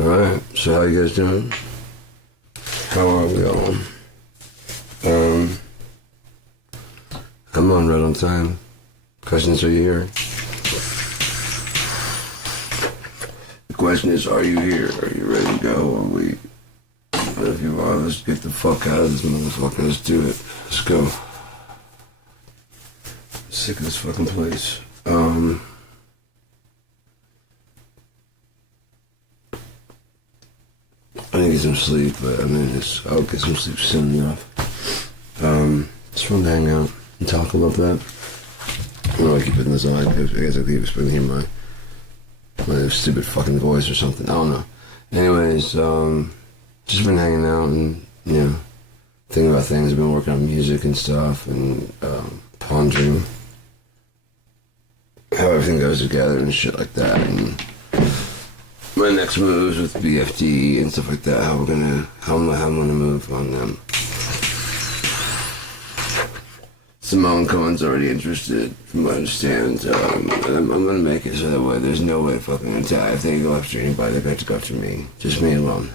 Alright, so how you guys doing? How are we all? I'm on right on time. Questions, are you here? The question is, are you here? Are you ready to go? Or we? But if you are, let's get the fuck out of this motherfucker. Let's do it. Let's go. I'm sick of this fucking place. I need to get some sleep, but I'll get some sleep soon enough. It's fun to hang out and talk about that. I don't know, I keep putting this on. I guess I keep explaining here my stupid fucking voice or something. I don't know. Anyways, just been hanging out and, thinking about things. I've been working on music and stuff and pondering how everything goes together and shit like that. And my next moves with BFD and stuff like that, how I'm gonna move on them. Simone Cohen's already interested, from what I understand. I'm gonna make it so that way there's no way to fucking attack. If they go after anybody, they have to go after me. Just me alone.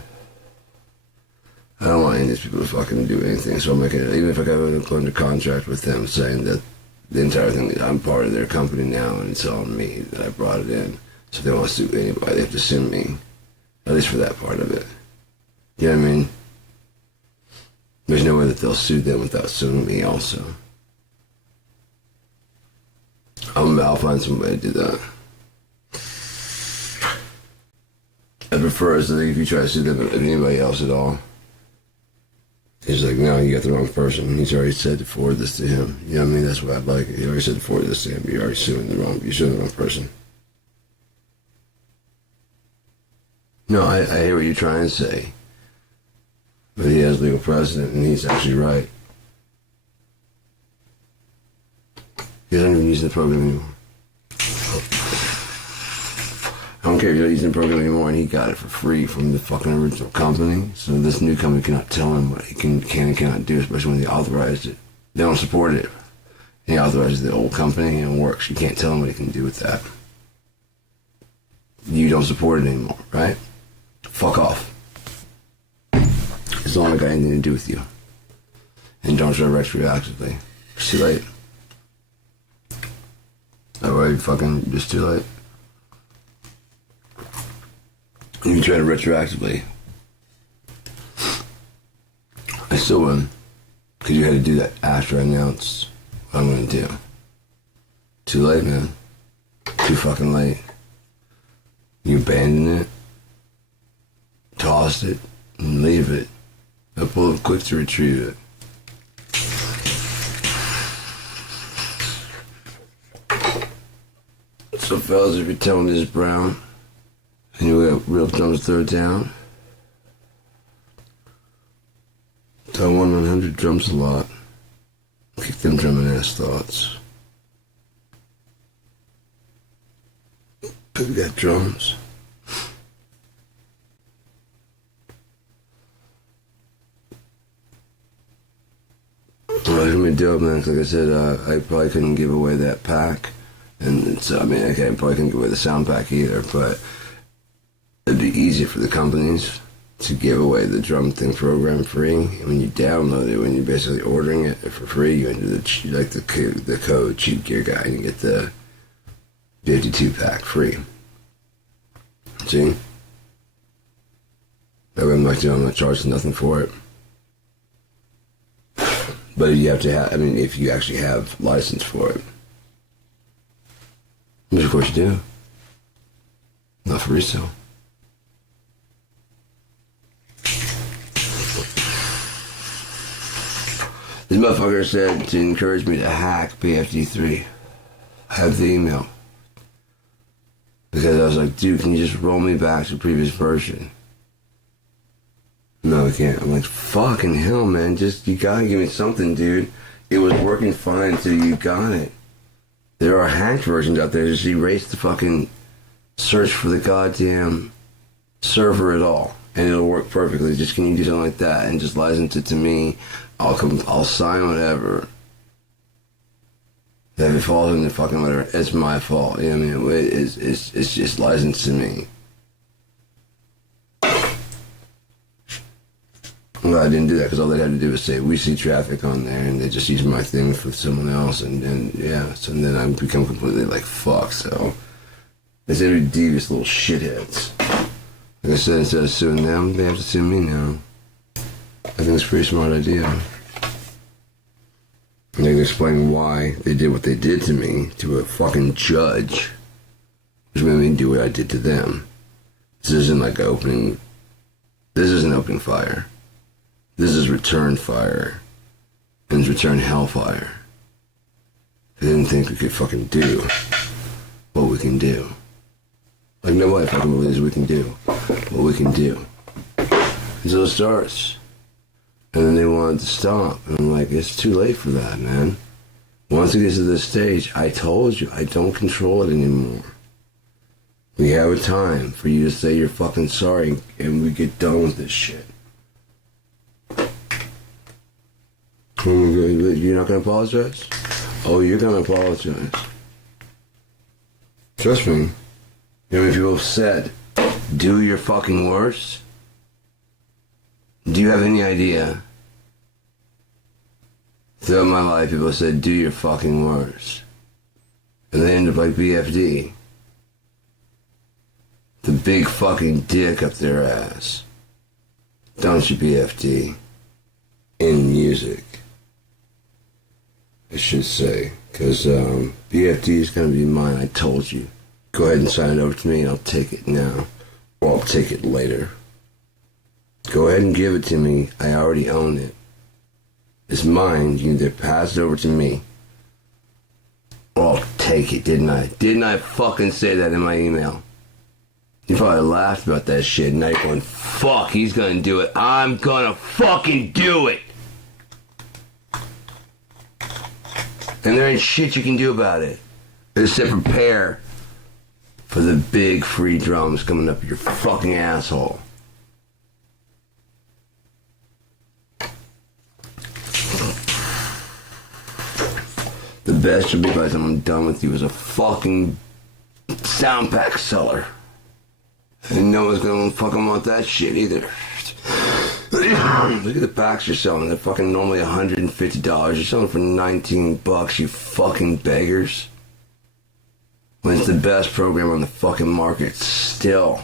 I don't want any of these people to fucking do anything, so I'm making it, even if I go under contract with them saying that the entire thing, I'm part of their company now and it's on me, that I brought it in. So if they want to sue anybody, they have to sue me. At least for that part of it. You know what I mean? There's no way that they'll sue them without suing me also. I'll find some way to do that. I prefer is that if you try to sue them if anybody else at all, he's like, no, you got the wrong person. He's already said to forward this to him. You know what I mean? That's why I like it. He already said to forward this to him. You're suing the wrong person. No, I hear what you're trying to say. But he has legal precedent, and he's actually right. He doesn't even use the program anymore. I don't care if you're not using the program anymore, and he got it for free from the fucking original company. So this new company cannot tell him what he can and cannot do, especially when they authorized it. They don't support it. And he authorizes the old company, and it works. You can't tell him what he can do with that. You don't support it anymore, right? Fuck off. It's not got anything to do with you. And don't try retroactively. It's too late. Alright, fucking, just too late. You can try to retroactively. I still win. Because you had to do that after I announced what I'm going to do. Too late, man. Too fucking late. You abandon it. Toss it. And leave it. I pull up quick to retrieve it. So fellas, if you're telling me this Brown, and you got real thumbs throw down, tell 1-100 drums a lot. Kick them drumming ass thoughts. Cause we got drums. Well, it's gonna be dope, man. Like I said, I probably couldn't give away that pack. And so, I probably couldn't give away the sound pack either, but it'd be easier for the companies to give away the drum thing program free. And when you download it, when you're basically ordering it for free, you enter the code Cheap Gear Guy, and you get the 52 pack free. See? That way I'm not charging nothing for it. But you have to have, if you actually have license for it. Which of course you do. Not for resale. This motherfucker said to encourage me to hack BFD3. I have the email. Because I was like, dude, can you just roll me back to the previous version? No, I can't. I'm like, fucking hell, man. You gotta give me something, dude. It was working fine until you got it. There are hacked versions out there. Just erase the fucking search for the goddamn server at all, and it'll work perfectly. Just can you do something like that and just license it to me? I'll sign whatever. If it falls into fucking whatever, it's my fault. You know what I mean? It's just licensed to me. Well, I didn't do that because all they had to do was say, we see traffic on there, and they just use my thing for someone else, and then, yeah, so then I become completely like, fuck, so they said they're devious little shitheads. Like I said, instead of suing them, they have to sue me now. I think it's a pretty smart idea. And they can explain why they did what they did to me to a fucking judge, which made me do what I did to them. This isn't like opening. This isn't opening fire. This is return fire. And it's return hellfire. They didn't think we could fucking do what we can do. Like nobody fucking believes we can do what we can do. Until it starts. And then they wanted to stop. And I'm like, it's too late for that, man. Once it gets to this stage, I told you, I don't control it anymore. We have a time for you to say you're fucking sorry and we get done with this shit. You're not gonna apologize? Oh, you're gonna apologize. Trust me. You know how many people have said, do your fucking worst? Do you have any idea? Throughout my life, people said, do your fucking worst. And they end up like BFD. The big fucking dick up their ass. Don't you, BFD? In music. I should say. Because BFD is going to be mine, I told you. Go ahead and sign it over to me and I'll take it now. Or I'll take it later. Go ahead and give it to me. I already own it. It's mine. You either pass it over to me or I'll take it, didn't I? Didn't I fucking say that in my email? You probably laughed about that shit and now you're going, fuck, he's gonna do it. I'm gonna fucking do it! And there ain't shit you can do about it. Except prepare for the big free drums coming up your fucking asshole. The best you'll be by the time I'm done with you is a fucking sound pack seller. And no one's gonna fucking want that shit either. Look at the packs you're selling. They're fucking normally $150. You're selling for $19, you fucking beggars. When it's the best program on the fucking market still.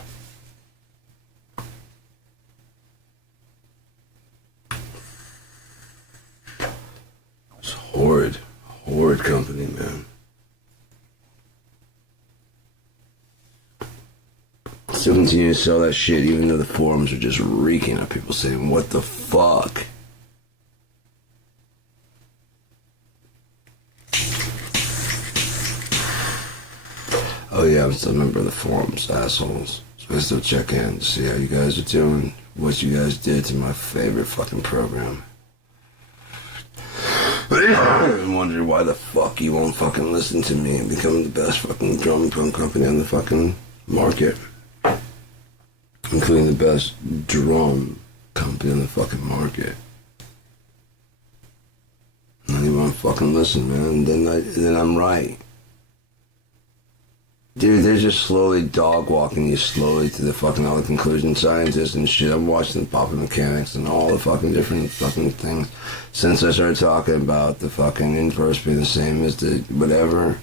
It's horrid. Horrid company, man. Still continue to sell that shit even though the forums are just reeking of people saying, what the fuck? Oh yeah, I'm still a member of the forums, assholes. So I still check in to see how you guys are doing, what you guys did to my favorite fucking program. I'm wondering why the fuck you won't fucking listen to me and become the best fucking drum punk company on the fucking market. Including the best drum company on the fucking market. And you won't fucking listen, man. Then I'm right. Dude, they're just slowly dog walking you slowly to the fucking all the conclusion scientists and shit. I'm watching the Papa Mechanics and all the fucking different fucking things since I started talking about the fucking inverse being the same as the whatever.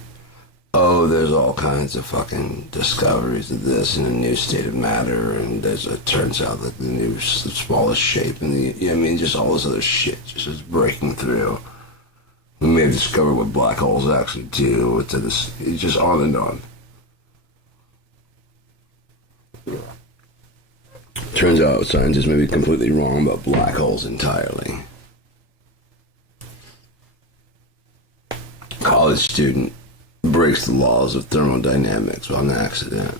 Oh, there's all kinds of fucking discoveries of this and a new state of matter, and it turns out that the new smallest shape and I mean, just all this other shit just is breaking through. We may have discovered what black holes actually do. It's just on and on. Turns out scientists may be completely wrong about black holes entirely. College student breaks the laws of thermodynamics on accident.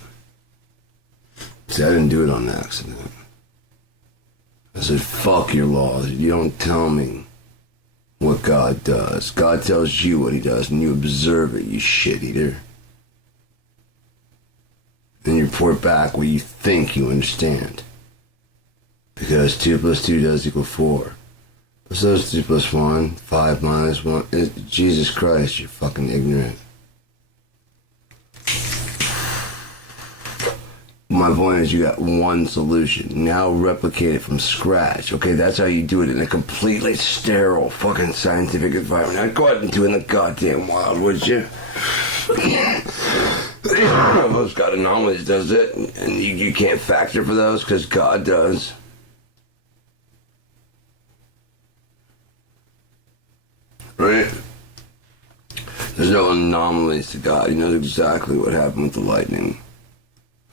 See, I didn't do it on accident. I said, fuck your laws. You don't tell me what God does. God tells you what he does, and you observe it, you shit-eater. And you report back what you think you understand. Because 2 plus 2 does equal 4. What's those 2 plus 1? 5 minus 1? Jesus Christ, you're fucking ignorant. my point is you got one solution. Now replicate it from scratch. Okay, that's how you do it in a completely sterile fucking scientific environment. Now go out and do it in the goddamn wild, would you? Most God anomalies does it, and you can't factor for those because God does. Right? There's no anomalies to God. He knows exactly what happened with the lightning.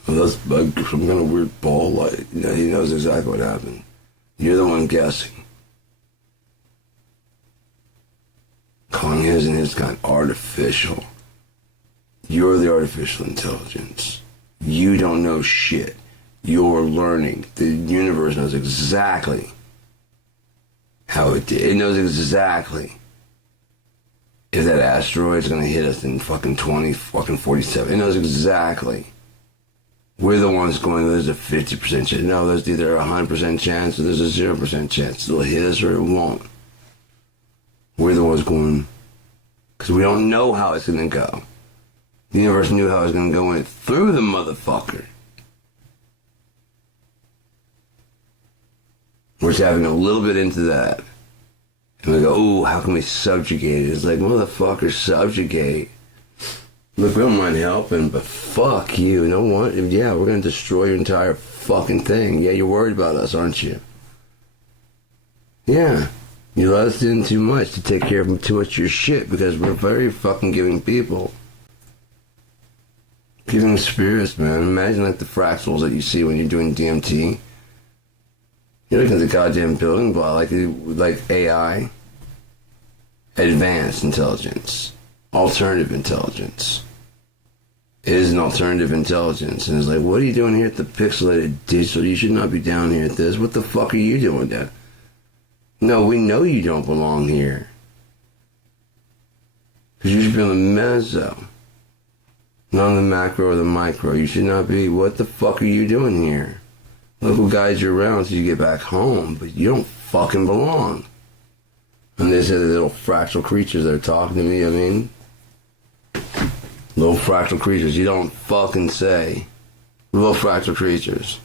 Well, that's like some kind of weird ball light. You know, he knows exactly what happened. You're the one guessing. Calling his and his kind artificial. You're the artificial intelligence. You don't know shit. You're learning. The universe knows exactly how it did. It knows exactly if that asteroid's gonna hit us in fucking 2047. It knows exactly. We're the ones going, there's a 50% chance. No, there's either a 100% chance or there's a 0% chance. It'll hit us or it won't. We're the ones going, because we don't know how it's going to go. The universe knew how it was going to go in through the motherfucker. We're tapping a little bit into that. And we go, ooh, how can we subjugate it? It's like, motherfucker, subjugate. Look, we don't mind helping, but fuck you. No one. Yeah, we're going to destroy your entire fucking thing. Yeah, you're worried about us, aren't you? Yeah. You let us in too much to take care of too much of your shit because we're very fucking giving people. Giving spirits, man. Imagine like the fractals that you see when you're doing DMT. You're looking at the goddamn building block, like AI. Advanced intelligence. Alternative intelligence. It is an alternative intelligence. And it's like, what are you doing here at the pixelated digital? You should not be down here at this. What the fuck are you doing there? No, we know you don't belong here. Because you should be on the meso. Not on the macro or the micro. You should not be. What the fuck are you doing here? Look who guides you around till you get back home. But you don't fucking belong. And they say the little fractal creatures that are talking to me, I mean... Little fractal creatures, you don't fucking say. Little fractal creatures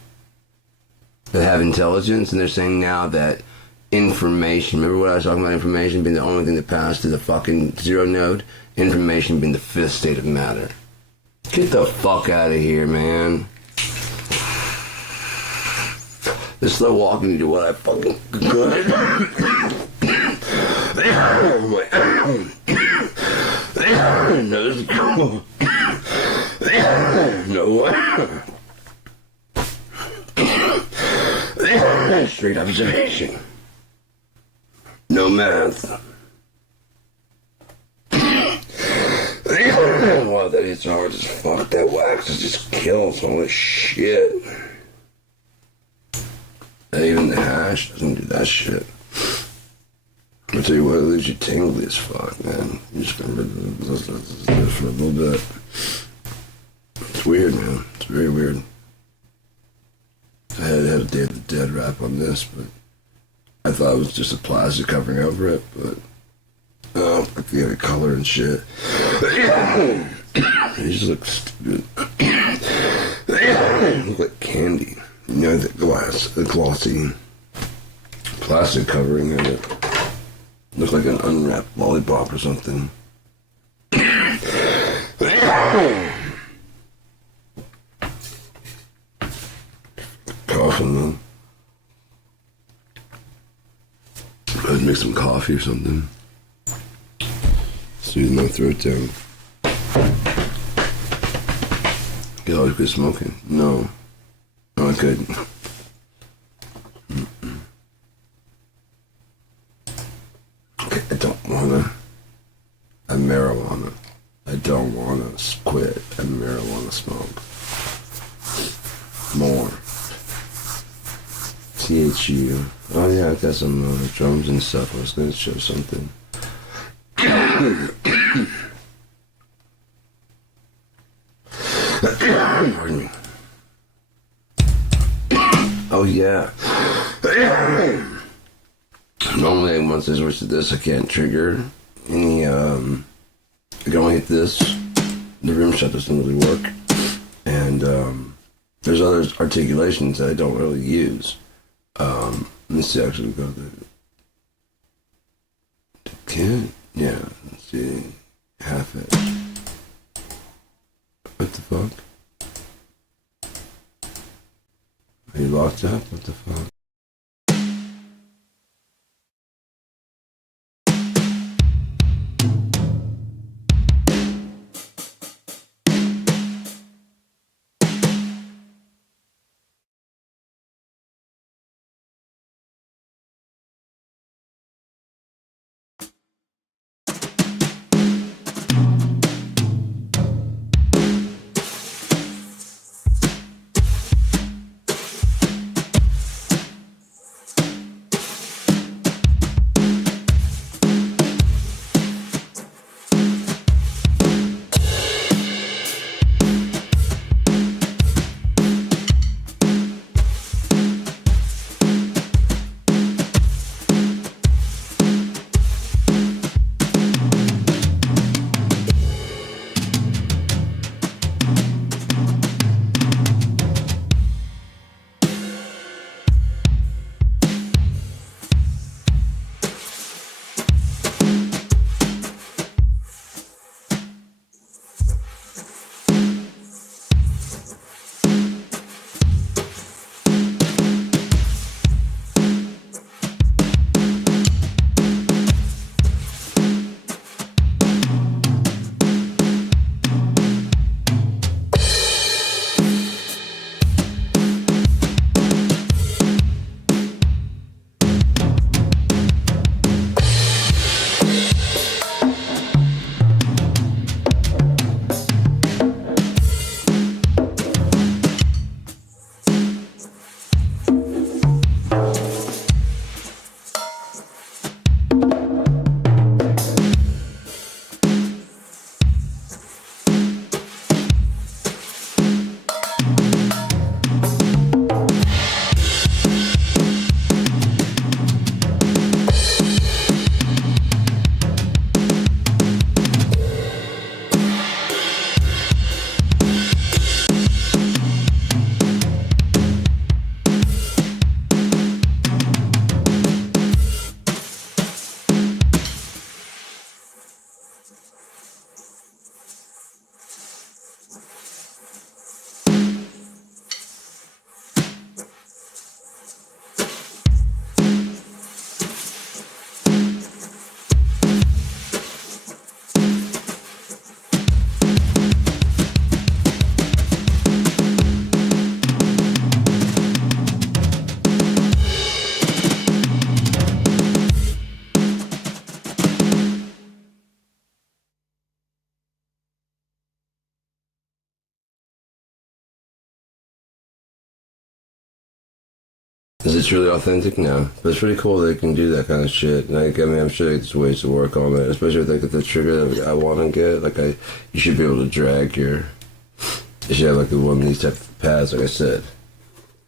that have intelligence, and they're saying now that information, remember what I was talking about information being the only thing that passed to the fucking zero node? Information being the fifth state of matter. Get the fuck out of here, man. The slow walking into what I fucking could. No, this is cool. No. Straight observation. No math. Wow, that hits hard as fuck. That wax just kills all this shit. And even the hash doesn't do that shit. I'll tell you what, it leaves you tingly as fuck, man. You just remember this for a little bit. It's weird, man. It's very weird. I had to have a Day of the Dead wrap on this, but I thought it was just a plastic covering over it, but I forget the color and shit. It just looks stupid. It looks like candy. You know, the glossy plastic covering of it. Looks like an unwrapped lollipop or something. Coughing though. I'd make some coffee or something. Soothe my throat down. You always quit smoking? No. No, I couldn't. Okay, I don't wanna. I marijuana. I don't wanna quit. I marijuana smoke. More. THU. Oh yeah, I got some drums and stuff. I was gonna show something. Pardon me. Oh yeah. Normally once I switch to this I can't trigger any I can only hit this. The rim shot doesn't really work. And There's other articulations that I don't really use. Let's see, actually go to can't. Yeah, let's see. Half it. What the fuck? Are you locked up? What the fuck? Is it truly authentic? No. But it's pretty cool they can do that kind of shit. Like, I mean, I'm sure there's ways to work on it, especially with like the trigger that I want to get. Like, you should be able to drag your. You should have like one of these type of pads, like I said,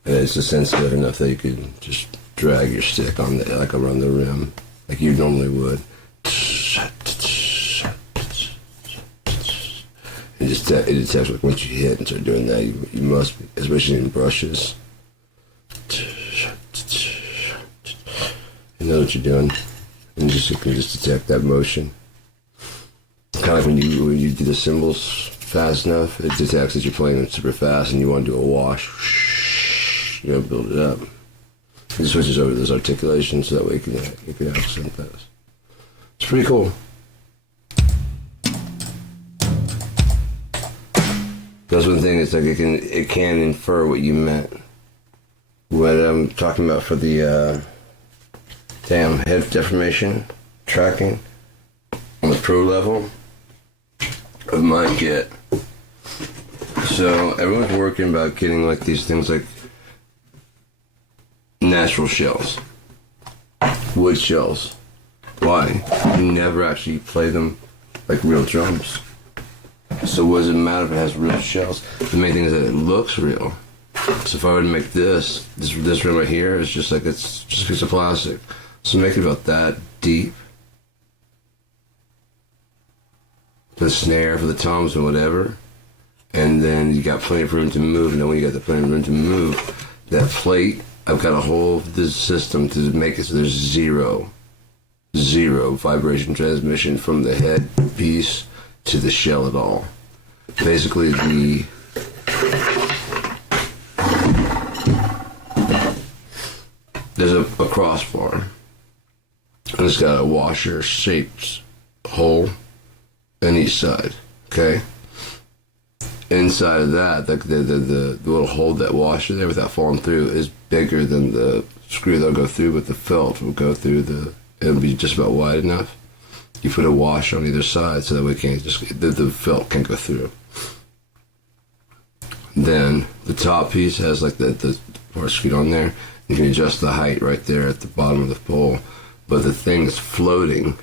and it's just sensitive enough that you could just drag your stick on the like around the rim, like you normally would. It just it detects like once you hit and start doing that, you must be, especially in brushes. You know what you're doing, and you can just detect that motion. Kind of like when you do the cymbals fast enough, it detects that you're playing them super fast, and you want to do a wash. You gotta build it up. It switches over to those articulations, so that way you can accent those. It's pretty cool. That's one thing. It's like it can infer what you meant. What I'm talking about for the head deformation tracking on the pro level of my kit. So everyone's working about getting like these things like natural shells, wood shells. Why? You never actually play them like real drums. So what does it matter if it has real shells? The main thing is that it looks real. So if I were to make this rim right here, it's just like it's just a piece of plastic. So make it about that deep. For the snare, for the toms and whatever. and then you got plenty of room to move. And then when you got the plenty of room to move, that plate, I've got a whole this system to make it so there's zero vibration transmission from the head piece to the shell at all. Basically, there's a crossbar, and it's got a washer-shaped hole on each side. Okay. Inside of that, the little hole, that washer there without falling through, is bigger than the screw that'll go through, but the felt will go through it'll be just about wide enough. You put a washer on either side so that way the felt can't go through. Then the top piece has like the part screwed on there. You can adjust the height right there at the bottom of the pole, but the thing is floating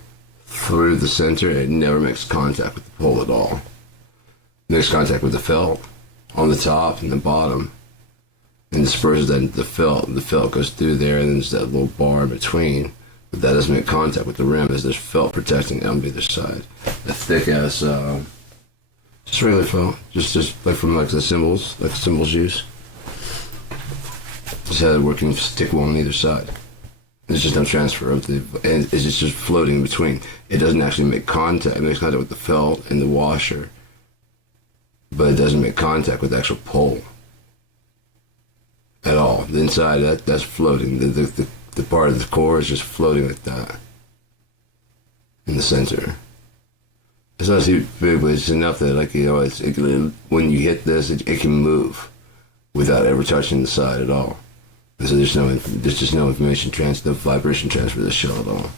through the center and it never makes contact with the pole at all. It makes contact with the felt on the top and the bottom and disperses that into the felt. And the felt goes through there, and then there's that little bar in between. But that doesn't make contact with the rim, as there's felt protecting it on either side. The thick ass, just regular felt, just like from like the cymbals, like cymbals use. Just had a working stick one on either side. There's just no transfer of and it's just floating in between. It doesn't actually make contact. It makes contact with the felt and the washer, but it doesn't make contact with the actual pole at all. The inside, that's floating. The part of the core is just floating like that in the center. It's not too big, but it's enough that, like, you know, when you hit this, it can move without ever touching the side at all. And so there's just no information transfer, no vibration transfer to the shell at all.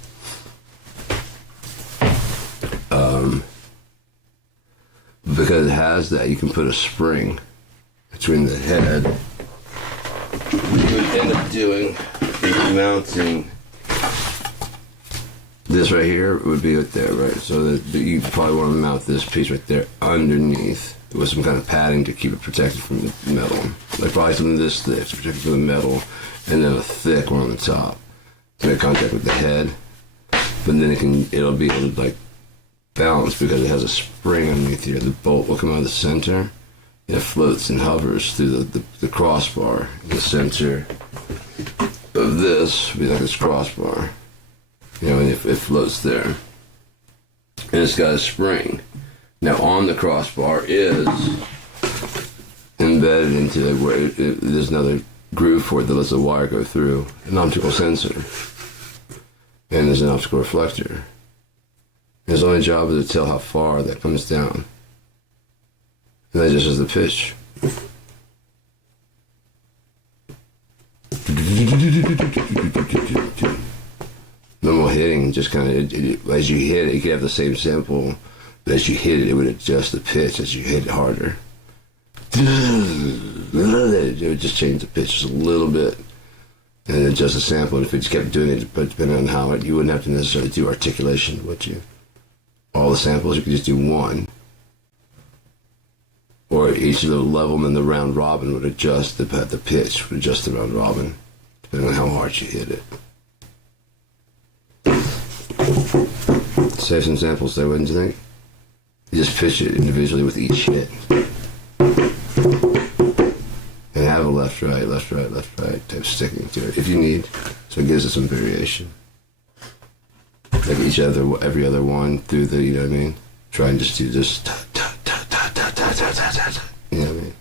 Because it has that, you can put a spring between the head. What you would end up doing is mounting this right here would be right there, right? So that you probably want to mount this piece right there underneath with some kind of padding to keep it protected from the metal. Like probably something this thick to protect it from the metal, and then a thick one on the top to make contact with the head. But then it'll be able to like balance because it has a spring underneath here. The bolt will come out of the center. It floats and hovers through the crossbar in the center of this. Be like this crossbar, you know, and it floats there. And it's got a spring. Now on the crossbar is embedded into where there's another groove for it that lets the wire go through, an optical sensor, and there's an optical reflector. His only job is to tell how far that comes down. And that just is the pitch. Normal hitting, just kind of, as you hit it, you could have the same sample, but as you hit it, it would adjust the pitch as you hit it harder. It would just change the pitch just a little bit and adjust the sample. And if it just kept doing it, but depending on how you wouldn't have to necessarily do articulation, would you? All the samples, you could just do one. Or each little level, and then the round robin would adjust the pitch, would adjust the round robin, depending on how hard you hit it. Save some samples there, wouldn't you think? You just pitch it individually with each hit. And have a left, right type sticking to it if you need. So it gives it some variation. Like every other one through the, you know what I mean? Try and just do this. You know what I mean?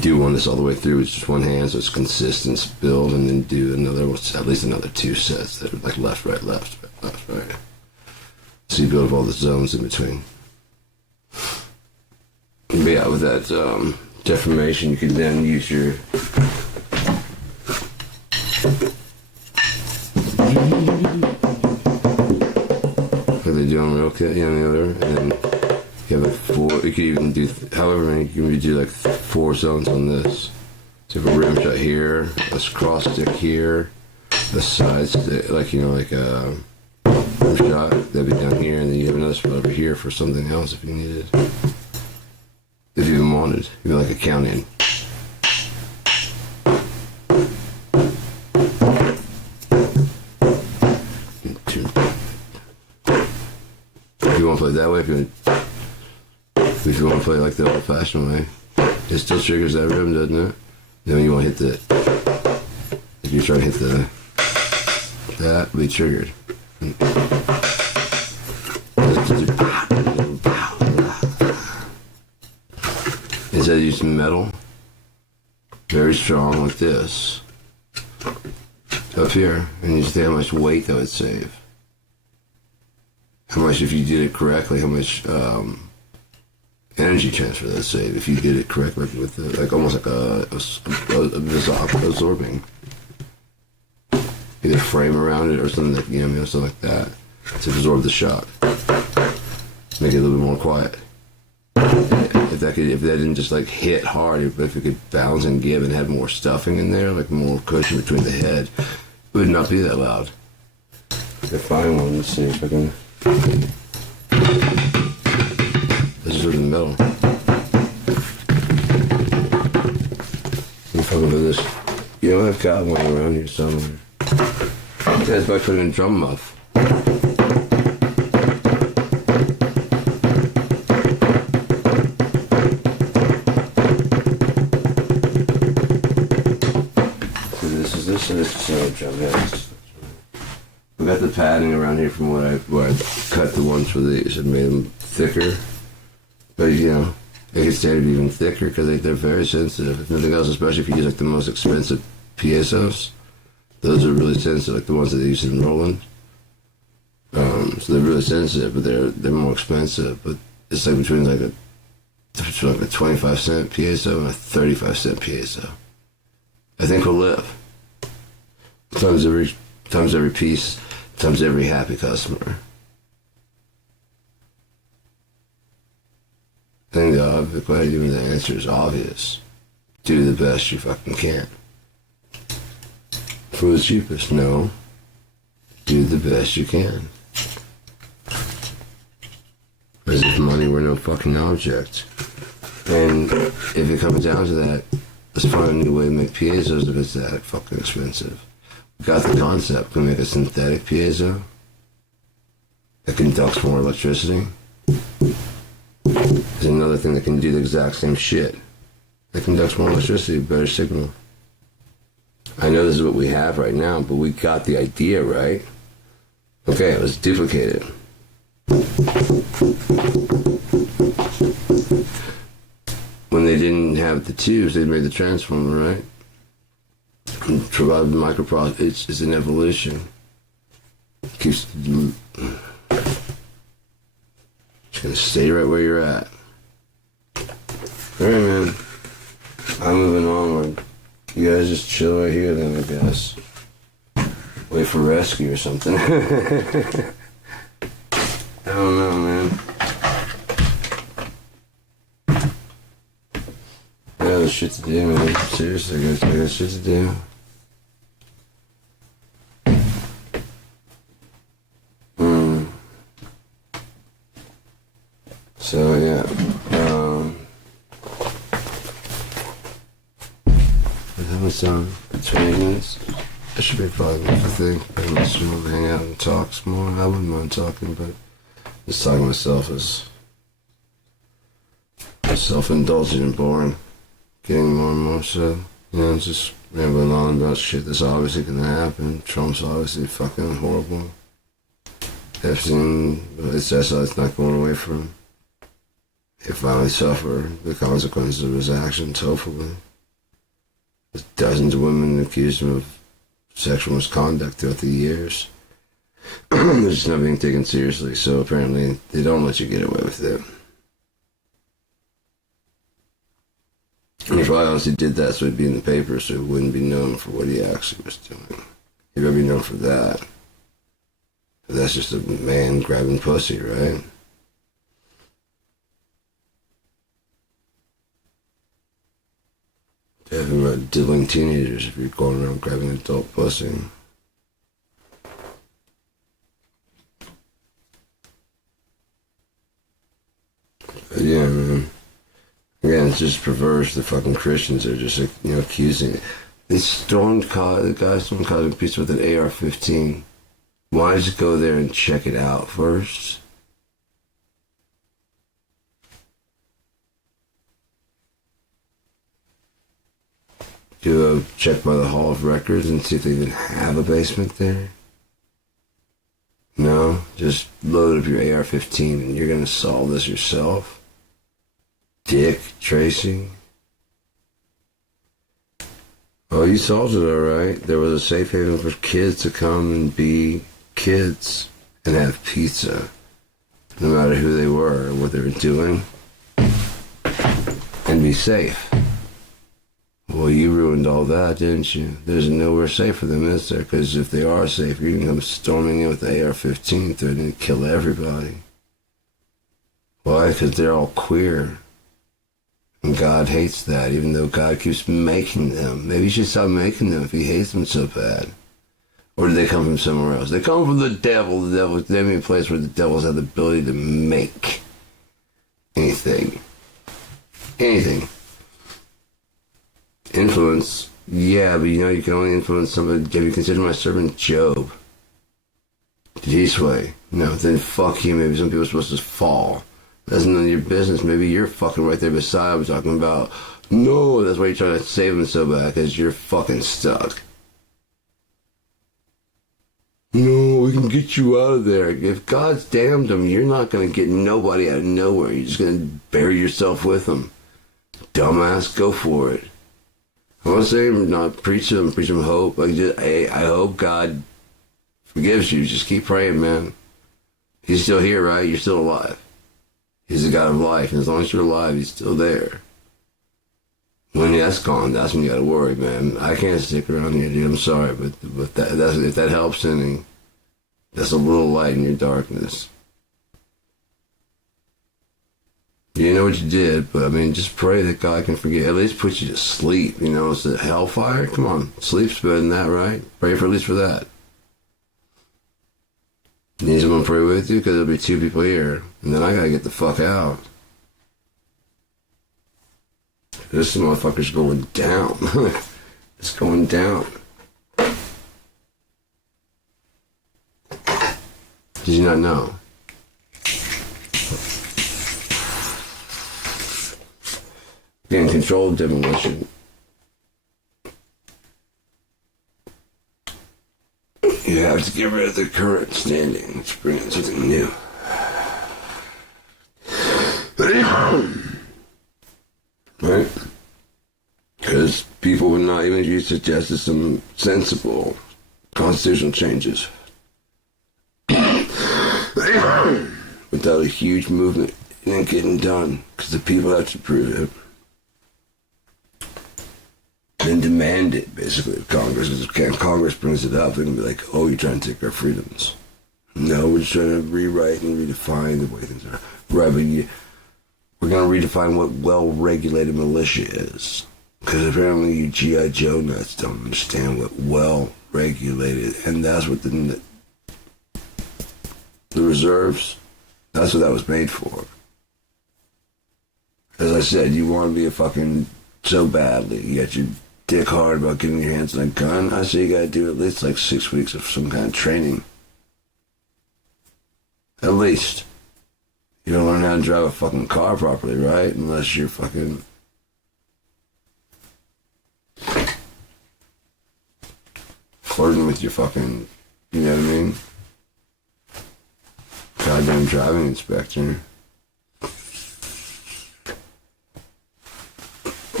Do one that's all the way through with just one hand, so it's consistent build, and then do at least another two sets that are like left, right. So you build up all the zones in between. But yeah, with that deformation, you can then use your they do on real kit, you know, and then you have like four. You could even do however many. You can do like 4 zones on this. So you have a rim shot here, a cross stick here, a side stick, like, you know, like a rim shot that'd be down here, and then you have another spot over here for something else if you needed. If you even wanted, you'd be like a count in. If you want to play it that way, if you want, If you want to play like the old-fashioned way, it still triggers that rim, doesn't it? Then you want to hit the. If you try to hit that will be triggered. Instead of using metal, very strong like this, up here, and you see how much weight that would save. How much, if you did it correctly, how much energy transfer that would save if you did it correctly with the, like almost like a absorbing. Either frame around it or something like, something like that to absorb the shock. Make it a little bit more quiet. If that didn't just like hit hard, if it could bounce and give and have more stuffing in there, like more cushion between the head, it would not be that loud. I can find one. Let's see if I can. This is sort of the metal. I'm fucking with this. I've got one around here somewhere. That's by putting a drum muff. So this is drum heads. We got the padding around here from where I cut the ones for these and made them thicker. But they can stand even thicker because they're very sensitive. If nothing else, especially if you use like the most expensive piezo's. Those are really sensitive, like the ones that they use in Roland. So they're really sensitive, but they're more expensive. But it's like between a 25-cent piezo and a 35-cent piezo. I think we'll live. Times every piece, times every happy customer. Thank God, even the answer is obvious. Do the best you fucking can. For the cheapest, no. Do the best you can. As if money were no fucking object. And if it comes down to that, let's find a new way to make piezos if it's that fucking expensive. We got the concept. We make a synthetic piezo that conducts more electricity. There's another thing that can do the exact same shit. That conducts more electricity, better signal. I know this is what we have right now, but we got the idea right. Okay, let's duplicate it. When they didn't have the tubes, they made the transformer, right? And provided the microprocessor. It's an evolution. Keeps. Just gonna stay right where you're at. Alright, man. I'm moving onward. You guys just chill right here then, I guess. Wait for rescue or something. I don't know, man. I got shit to do, man. Seriously, I got shit to do. So, yeah. That was 20 minutes. It should be 5 minutes, I think. I just want to hang out and talk some more. I wouldn't mind talking, but just talking to myself is self-indulgent and boring. Getting more and more so. Just rambling on about shit that's obviously gonna happen. Trump's obviously fucking horrible. Epstein, it's not going away from him. He'll finally suffer the consequences of his actions, hopefully. There's dozens of women accused him of sexual misconduct throughout the years. They're just not being taken seriously, so apparently they don't let you get away with it. And he probably honestly did that so he'd be in the paper, so he wouldn't be known for what he actually was doing. He'd rather be known for that. But that's just a man grabbing pussy, right? Having about diddling teenagers if you're going around grabbing adult pussy. But yeah, man. Again, it's just perverse. The fucking Christians are just, accusing it. They stormed the guy stormed Cosmic Pizza with an AR-15. Why don't you go there and check it out first? do a check by the Hall of Records and see if they even have a basement there? No? Just load up your AR-15 and you're gonna solve this yourself? Dick Tracy? Oh, you solved it alright. There was a safe haven for kids to come and be kids and have pizza, no matter who they were or what they were doing, and be safe. Well, you ruined all that, didn't you? There's nowhere safe for them, is there? Because if they are safe, you can come storming in with the AR-15 threatening to kill everybody. Why? Because they're all queer. And God hates that, even though God keeps making them. Maybe you should stop making them if he hates them so bad. Or do they come from somewhere else? They come from the devil. The devil, they mean a place where the devils have the ability to make anything. Anything. Influence. Yeah, but you know you can only influence somebody. Have you considered my servant Job? Did he sway? No, then fuck you. Maybe some people are supposed to fall. That's none of your business. Maybe you're fucking right there beside him talking about, no, that's why you're trying to save him so bad, because you're fucking stuck. No, we can get you out of there. If God's damned him, you're not going to get nobody out of nowhere. You're just going to bury yourself with him. Dumbass, go for it. I want to say, not preach them hope. I hope God forgives you. Just keep praying, man. He's still here, right? You're still alive. He's the God of life, and as long as you're alive, he's still there. When that's gone, that's when you gotta worry, man. I can't stick around here, dude. I'm sorry, but if that helps any, that's a little light in your darkness. You know what you did, but I mean, just pray that God can forgive. At least put you to sleep. You know, it's a hellfire. Come on, sleep's better than that, right? Pray for at least for that. Need someone to pray with you? Because there'll be 2 people here. And then I gotta get the fuck out. This motherfucker's going down. It's going down. Did you not know? Again, controlled demolition. You have to get rid of the current standing to bring in something new. Right? Because people would not even use suggested some sensible constitutional changes. Without a huge movement, it ain't getting done. Because the people have to prove it. And demand it, basically, of Congress. Because Congress brings it up, they're going to be like, oh, you're trying to take our freedoms. No, we're just trying to rewrite and redefine the way things are. Right, but we're going to redefine what well-regulated militia is. Because apparently you G.I. Joe nuts don't understand what well-regulated, and that's what the reserves, that's what that was made for. As I said, you want to be a fucking so badly, you got your dick hard about getting your hands on a gun. I say you gotta do at least like 6 weeks of some kind of training. At least. You don't learn how to drive a fucking car properly, right? Unless you're fucking flirting with your fucking, you know what I mean? Goddamn driving inspector.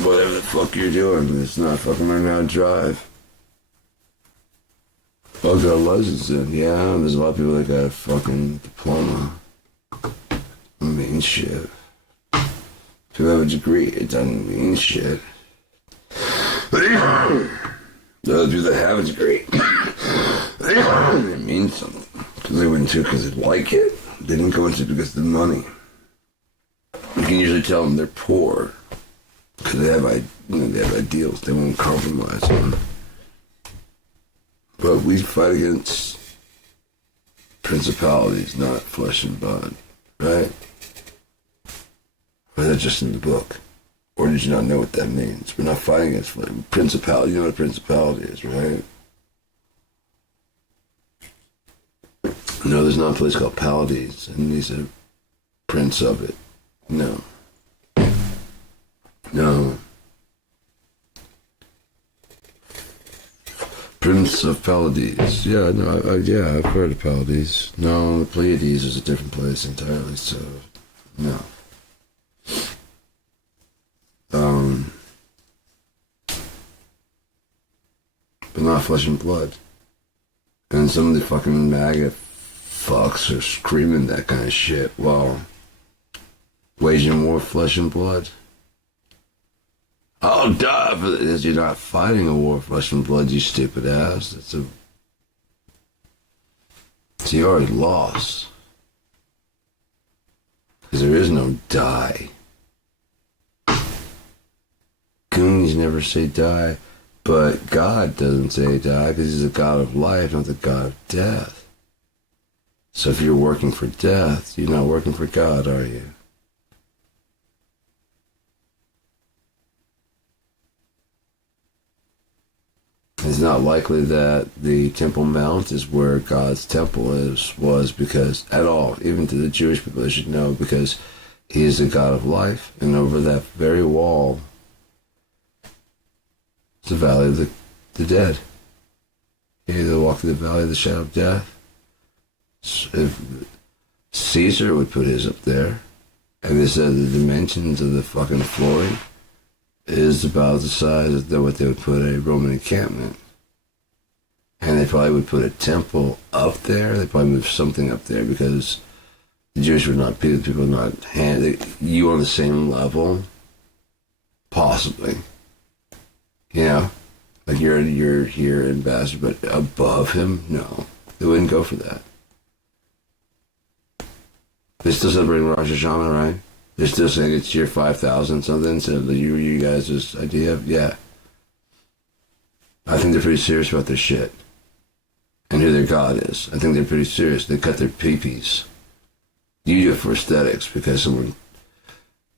Whatever the fuck you're doing, it's not fucking learning how to drive. I'll got a license then. Yeah, there's a lot of people that got a fucking diploma. I mean shit. To have a degree, it doesn't mean shit. The other people that have a degree, it means something. Because they went into it because they like it. They didn't go into it because of the money. You can usually tell them they're poor. Because they have ideals. They won't compromise on them. But we fight against principalities, not flesh and blood. Right? Or is that just in the book? Or did you not know what that means? We're not fighting against principality. You know what a principality is, right? No, there's not a place called Pallades, and he's a prince of it. No. No. Prince of Pallades. Yeah, no, yeah, I've heard of Pallades. No, the Pleiades is a different place entirely, so, no. But not flesh and blood. And some of the fucking maggot fucks are screaming that kind of shit while waging war flesh and blood. Oh, duh! You're not fighting a war of flesh and blood, you stupid ass. So you already lost. Because there is no die. Goonies never say die, but God doesn't say die because he's the God of life, not the God of death. So if you're working for death, you're not working for God, are you? It's not likely that the Temple Mount is where God's temple was because at all, even to the Jewish people, they should know because he is the God of life, and over that very wall is the Valley of the Dead. You either walk through the Valley of the Shadow of Death. If Caesar would put his up there, and they said the dimensions of the fucking flooring is about the size of what they would put a Roman encampment. And they probably would put a temple up there. They probably move something up there because the Jewish would not be, people would not hand you on the same level. Possibly. You know? Like you're here ambassador, but above him? No. They wouldn't go for that. They still celebrating Rosh Hashanah, right? They're still saying it's year 5,000 something, so you guys' idea, yeah. I think they're pretty serious about their shit. And who their God is. I think they're pretty serious. They cut their peepees. You do it for aesthetics because someone...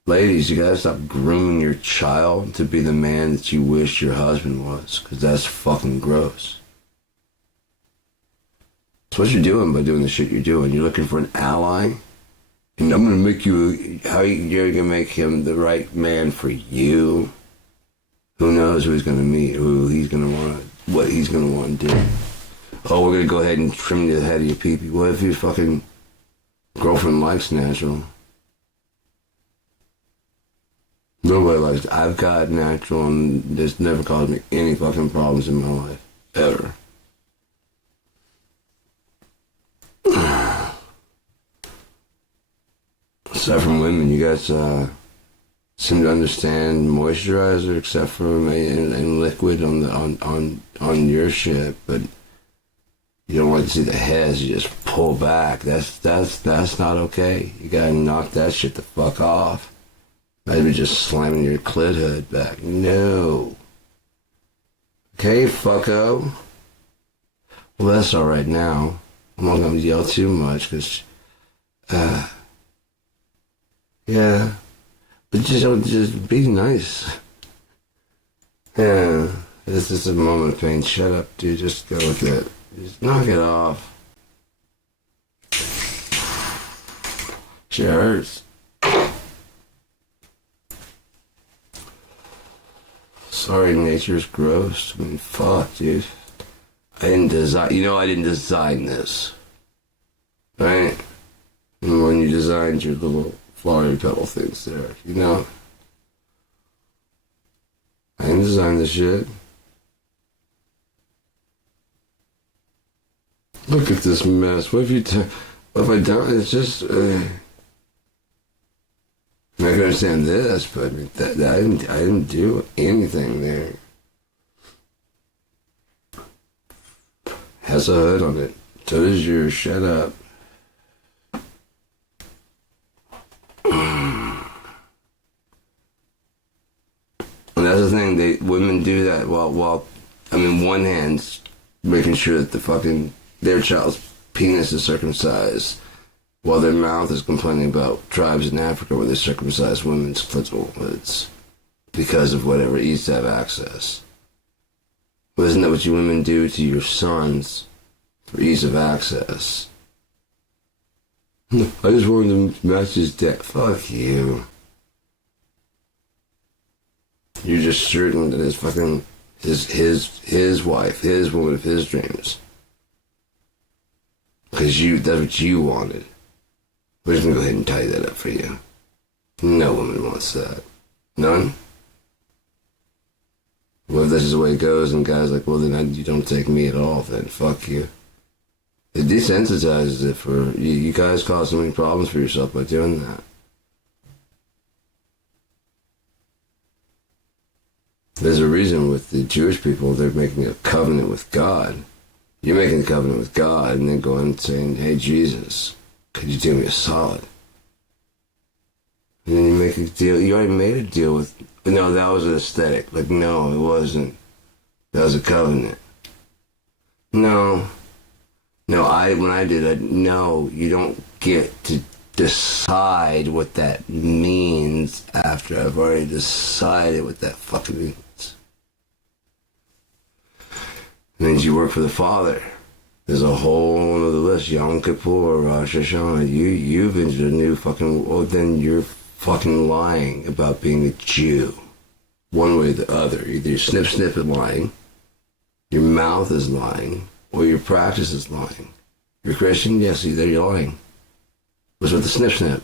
Ladies, you gotta stop grooming your child to be the man that you wish your husband was, because that's fucking gross. That's what you're doing by doing the shit you're doing. You're looking for an ally. And I'm going to make you, you're going to make him the right man for you. Who knows who he's going to meet, who he's going to want, what he's going to want to do. Oh, we're going to go ahead and trim the head of your pee-pee. What if your fucking girlfriend likes natural? Nobody likes it. I've got natural and it's never caused me any fucking problems in my life. Ever. Aside from women, you guys seem to understand moisturizer, except for and liquid on your shit. But you don't like to see the heads. You just pull back. That's not okay. You gotta knock that shit the fuck off. Maybe just slamming your clit hood back. No. Okay, fucko. Well, that's all right now. I'm not gonna yell too much because. Yeah, but just be nice. Yeah, this is a moment of pain. Shut up, dude. Just go with it. Just knock it off. Shit hurts. Sorry, nature's gross. I mean, fuck, dude. I didn't design. You know, I didn't design this, right? And when you designed your little flowery petal things there, you know? I didn't design this shit. Look at this mess. What if I don't? It's just, I can understand this, but I mean, I didn't do anything there. Has a hood on it. So does yours. Shut up. And that's the thing, women do that while I mean, one hand's making sure that their child's penis is circumcised, while their mouth is complaining about tribes in Africa where they circumcise women's clitorids because of whatever, ease to have access. Well, isn't that what you women do to your sons for ease of access? I just wanted to match his dad. Fuck you. You're just certain that his fucking his wife, his woman of his dreams. Because that's what you wanted. We're just gonna go ahead and tie that up for you. No woman wants that. None? Well, if that's just the way it goes, and guys like, well, then you don't take me at all, then fuck you. It desensitizes it for you. You guys cause so many problems for yourself by doing that. There's a reason with the Jewish people, they're making a covenant with God. You're making a covenant with God and then going and saying, hey, Jesus, could you do me a solid? And then you make a deal. You already made a deal with... No, that was an aesthetic. Like, no, it wasn't. That was a covenant. No. No, when I did it, no, you don't get to decide what that means after I've already decided what that fucking means. It means you work for the Father. There's a whole other list. Yom Kippur, Rosh Hashanah. You've entered a new fucking... Well, then you're fucking lying about being a Jew. One way or the other. Either you're snip at lying, your mouth is lying, or your practice is lying. You're Christian? Yes, either you're lying. What's with the snip?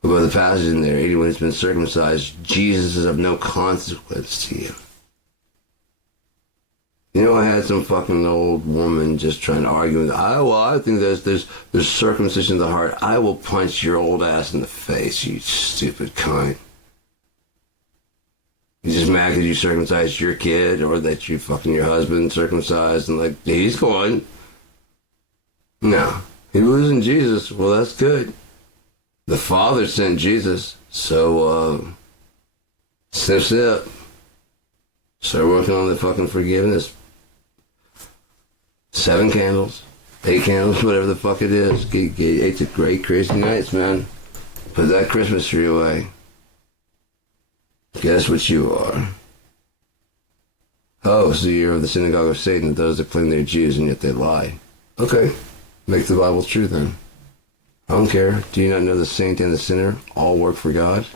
What about the passage in there? Anyone who's been circumcised, Jesus is of no consequence to you. You know, I had some fucking old woman just trying to argue with, I think there's circumcision of the heart. I will punch your old ass in the face, you stupid cunt. You just mad because you circumcised your kid, or that you fucking your husband circumcised, and like, he's going. No. He believes in Jesus. Well, that's good. The Father sent Jesus, so, snip. Start working on the fucking forgiveness. 7 candles, 8 candles, whatever the fuck it is. Get 8 to great crazy nights, man. Put that Christmas tree away. Guess what you are? Oh, so you're of the synagogue of Satan, those that claim they're Jews and yet they lie. Okay, make the Bible true then. I don't care. Do you not know the saint and the sinner all work for God?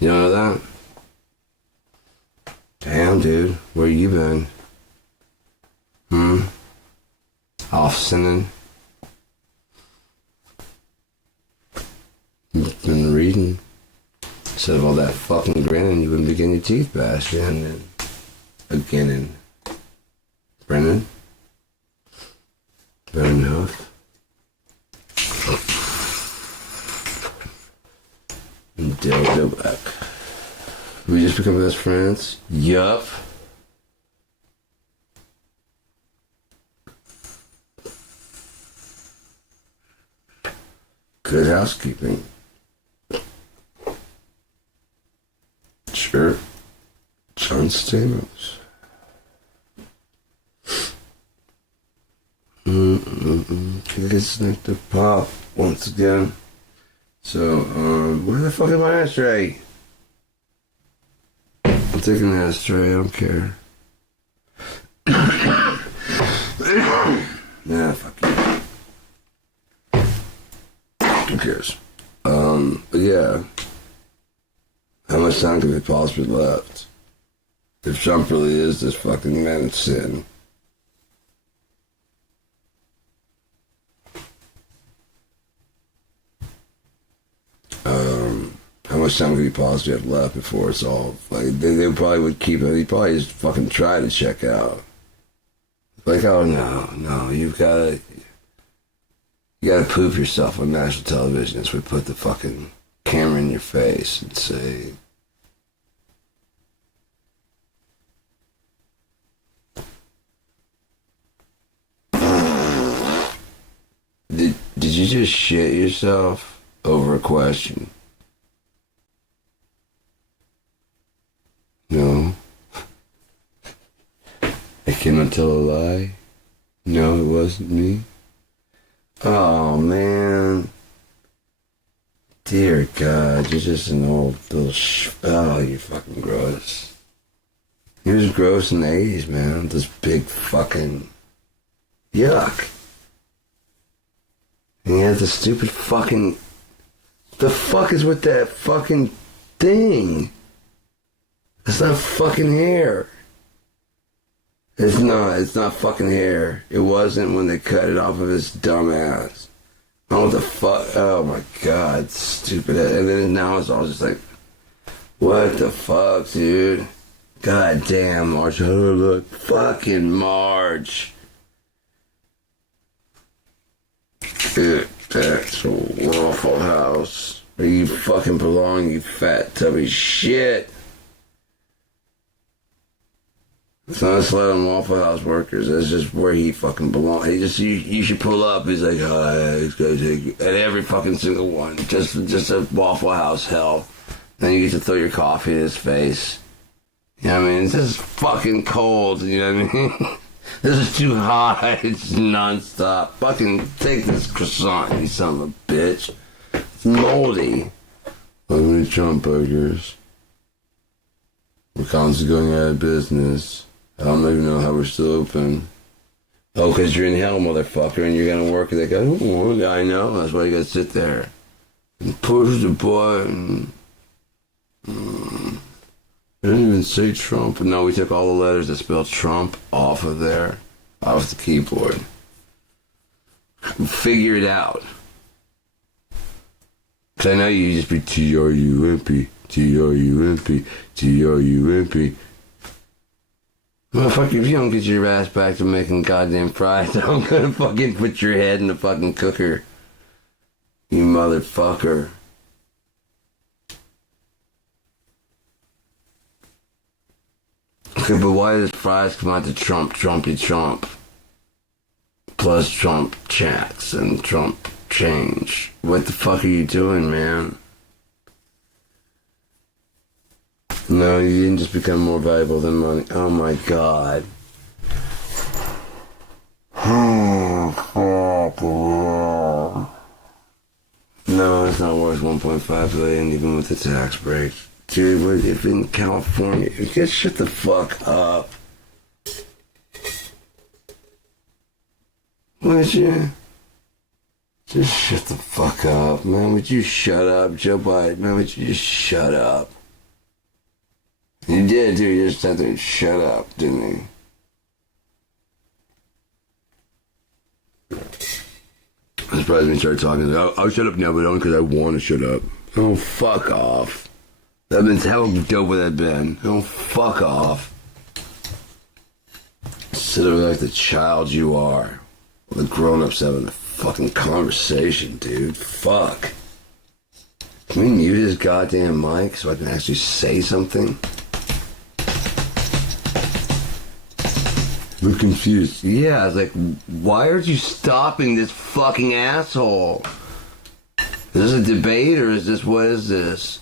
You don't know that? Damn, dude, where you been? Off sinning. Been reading. Instead of all that fucking grinning, you wouldn't be getting your teeth bashed in. And again, and Brennan Huff. And Dale Dobak. We just become best friends? Yup. Good housekeeping. Sure. John Stamos. Listening to pop once again. So, where the fuck is my ashtray? I'm taking an ashtray, I don't care. Nah, fuck you. Who cares? But yeah. How much time can there possibly be left? If Trump really is this fucking man of sin. How much time could he possibly have left before it's all... Like, they probably would keep it. He'd probably just fucking try to check out. Like, oh, no, you gotta poop yourself on national television. So we put the fucking camera in your face and say... Did you just shit yourself over a question? No. I cannot tell a lie. No, it wasn't me. Oh, man. Dear God, you're just an old little oh, you're fucking gross. He was gross in the 80s, man. This big fucking... Yuck. And he had the stupid fucking... The fuck is with that fucking thing? It's not fucking hair. It's not fucking hair. It wasn't when they cut it off of his dumb ass. Oh, what the fuck? Oh my god, stupid. And then now it's all just like, what the fuck, dude? God damn, Marge. Oh, look. Fucking Marge. Dude, that's a Waffle House. Where you fucking belong, you fat tubby shit. It's not a slight on Waffle House workers. That's just where he fucking belongs. You should pull up. He's like, hi, he's gonna take you. At every fucking single one. Just a Waffle House hell. Then you get to throw your coffee in his face. You know what I mean? It's just fucking cold. You know what I mean? This is too hot. It's nonstop. Fucking take this croissant, you son of a bitch. It's moldy. How many Trump burgers? McDonald's is going out of business. I don't even know how we're still open. Oh, because you're in hell, motherfucker, and you're going to work. And they go, oh, I know. That's why you got to sit there and push the button. I didn't even say Trump. No, we took all the letters that spelled Trump off of there, off the keyboard. Figure it out. Because I know you just be T-R-U-M-P, T-R-U-M-P, T-R-U-M-P. Motherfucker, if you don't get your ass back to making goddamn fries, I'm gonna fucking put your head in the fucking cooker. You motherfucker. Okay, but why does fries come out to Trump, Trumpy Trump? Plus Trump chats and Trump change. What the fuck are you doing, man? No, you didn't just become more valuable than money. Oh my god. No, it's not worth 1.5 billion even with the tax break. Dude, if in California, just shut the fuck up. Would you? Just shut the fuck up, man. Would you shut up, Joe Biden? Man, would you just shut up? You did, too. You just had to shut up, didn't you? I'm surprised when you started talking. I'll shut up now, but only because I want to shut up. Oh, fuck off. That means how dope would that have been? Oh, fuck off. Sit over like the child you are. The grown-ups having a fucking conversation, dude. Fuck. Can we mute his goddamn mic so I can actually say something? We're confused. Yeah, I was like, why aren't you stopping this fucking asshole? Is this a debate or is this, what is this?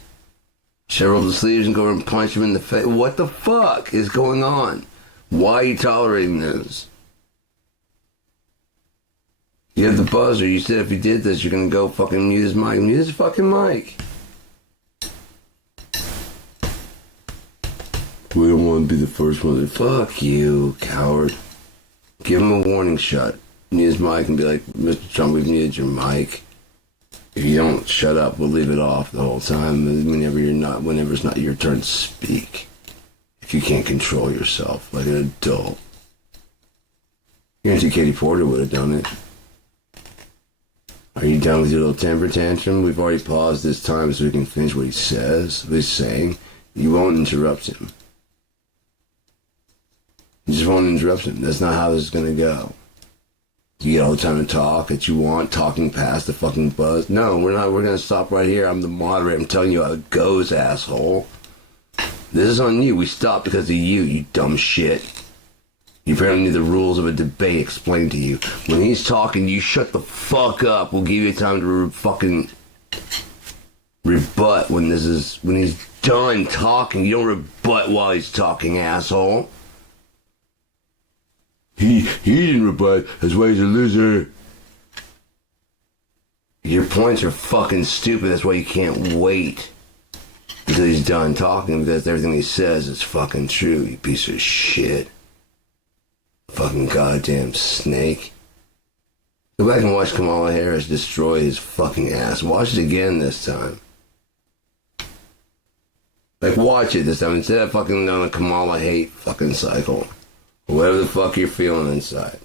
Should I roll the sleeves and go over and punch him in the face? What the fuck is going on? Why are you tolerating this? You have the buzzer. You said if you did this, you're gonna go fucking mute his mic. Mute his fucking mic. We don't want to be the first one. Fuck you, coward. Give him a warning shot. Mute his mic and be like, Mr. Trump, we've muted your mic. If you don't shut up, we'll leave it off the whole time. Whenever it's not your turn to speak. If you can't control yourself like an adult. Guarantee Katie Porter would have done it. Are you done with your little temper tantrum? We've already paused this time so we can finish what he says, what he's saying. You won't interrupt him. You just won't interrupt him. That's not how this is going to go. You get all the time to talk that you want, talking past the fucking buzz. No, we're not. We're going to stop right here. I'm the moderator. I'm telling you how it goes, asshole. This is on you. We stopped because of you, you dumb shit. You apparently need the rules of a debate explained to you. When he's talking, you shut the fuck up. We'll give you time to fucking rebut when he's done talking. You don't rebut while he's talking, asshole. He didn't rebut. That's why he's a loser. Your points are fucking stupid. That's why you can't wait until he's done talking, because everything he says is fucking true, you piece of shit. Fucking goddamn snake. Go back and watch Kamala Harris destroy his fucking ass. Watch it again this time. Like, watch it this time. Instead of fucking on a Kamala hate fucking cycle. Or whatever the fuck you're feeling inside.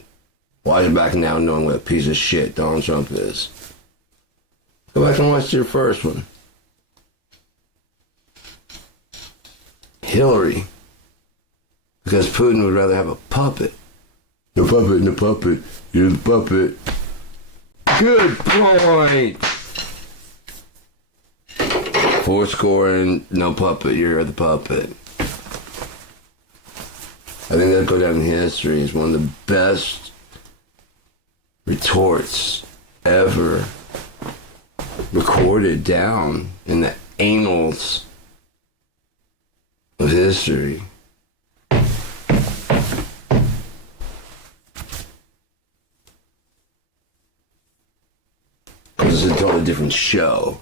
Watch it back now knowing what a piece of shit Donald Trump is. Go back and watch your first one. Hillary. Because Putin would rather have a puppet. The puppet and the puppet. You're the puppet. Good point! Fourscore and no puppet, you're the puppet. I think that'll go down in history as one of the best retorts ever recorded down in the annals of history. Because it's a totally different show.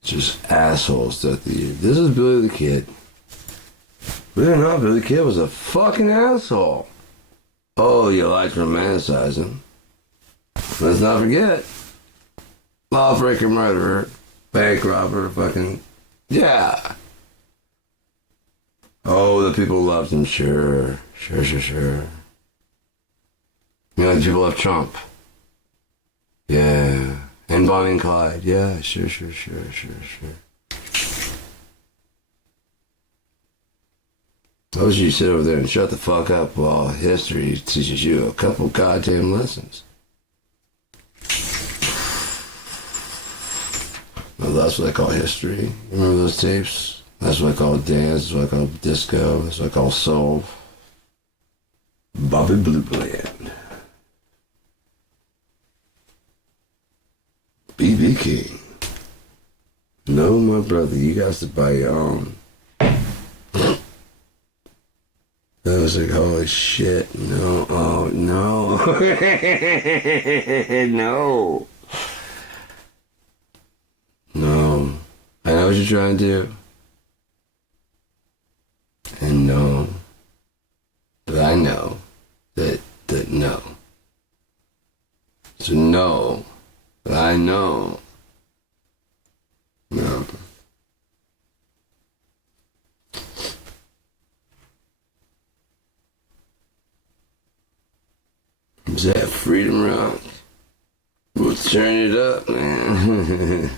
It's just assholes that this is Billy the Kid. Believe it or not, Billy the Kid was a fucking asshole. Oh, you like to romanticize him. Let's not forget. Lawbreaker, murderer, bank robber, fucking... Yeah. Oh, the people loved him, sure. Sure. You know, the people love Trump. Yeah. And Bonnie and Clyde. Yeah, sure. I wish you sit over there and shut the fuck up while history teaches you a couple goddamn lessons. Well, that's what I call history. Remember those tapes? That's what I call dance. That's what I call disco. That's what I call soul. Bobby Blue Bland. BB King. No, my brother, you got to buy your own. I was like, holy shit, no, oh, no. No. No. I know what you're trying to do. And no. But I know that no. So no. But I know. No. Is that Freedom Rock? We'll turn it up, man.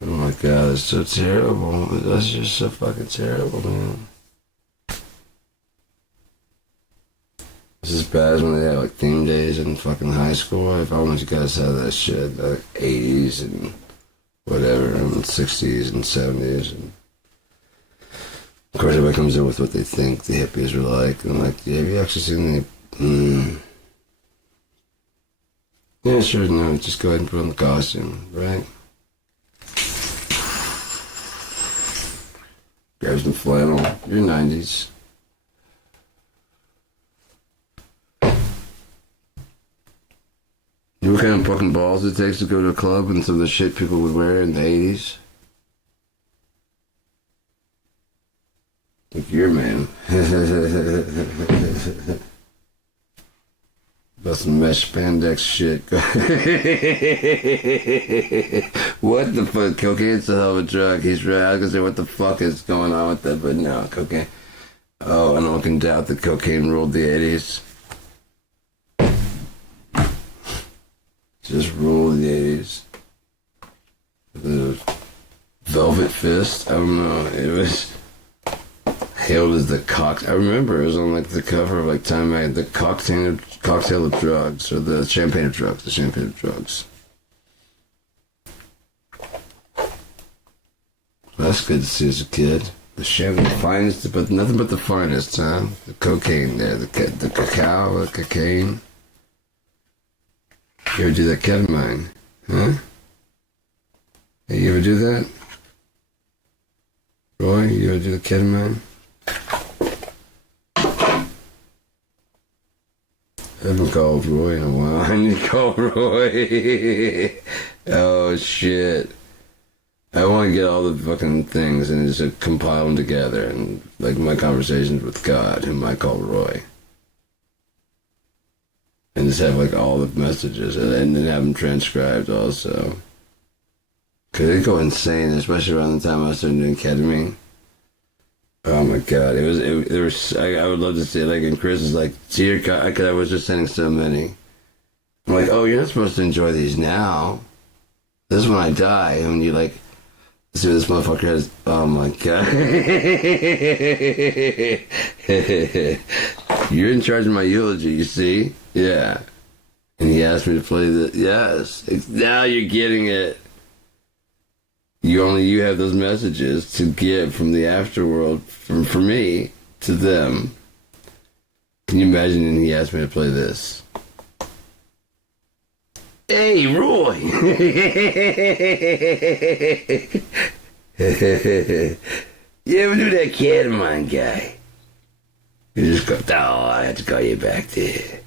Oh my god, it's so terrible. That's just so fucking terrible, man. It's as bad as when they had like theme days in fucking high school. If I want you guys to have that shit, the 80s and whatever, and 60s and 70s. And of course, everybody comes in with what they think the hippies were like. And I'm like, yeah, have you actually seen the... Yeah, sure, no, just go ahead and put on the costume, right? Grab some flannel, your 90s. You know what kind of fucking balls it takes to go to a club and some of the shit people would wear in the 80s? Like your man. About some mesh spandex shit. What the fuck? Cocaine's a hell of a drug. He's right. I was gonna say, what the fuck is going on with that? But no, cocaine. Oh, and no one can doubt that cocaine ruled the 80s. Just ruled the 80s. The Velvet Fist. I don't know. It was hailed as the cock. I remember it was on like the cover of like Time Mag, the cocktail of drugs, or the champagne of drugs. The champagne of drugs. That's good to see as a kid. The champagne, the finest, but nothing but the finest, huh? The cocaine there, the cacao, the cocaine. You ever do that ketamine? Huh? Hey, you ever do that? Roy, you ever do the ketamine? I haven't called Roy in a while. I need to call Roy. Oh, shit. I want to get all the fucking things and just compile them together and like my conversations with God, whom I call Roy. And just have like all the messages and then have them transcribed also. Cause they go insane, especially around the time I was starting doing ketamine. Oh my god, there was. I would love to see it. Like, and Chris is like, dear God, I was just sending so many. I'm like, oh, you're not supposed to enjoy these now. This is when I die, and when you like, see what this motherfucker has. Oh my god, you're in charge of my eulogy. You see, yeah. And he asked me to play the yes. Now you're getting it. You have those messages to get from the afterworld, for me to them. Can you imagine? And he asked me to play this. Hey, Roy. You ever do that cat of mine guy? You just go, oh, I had to call you back there.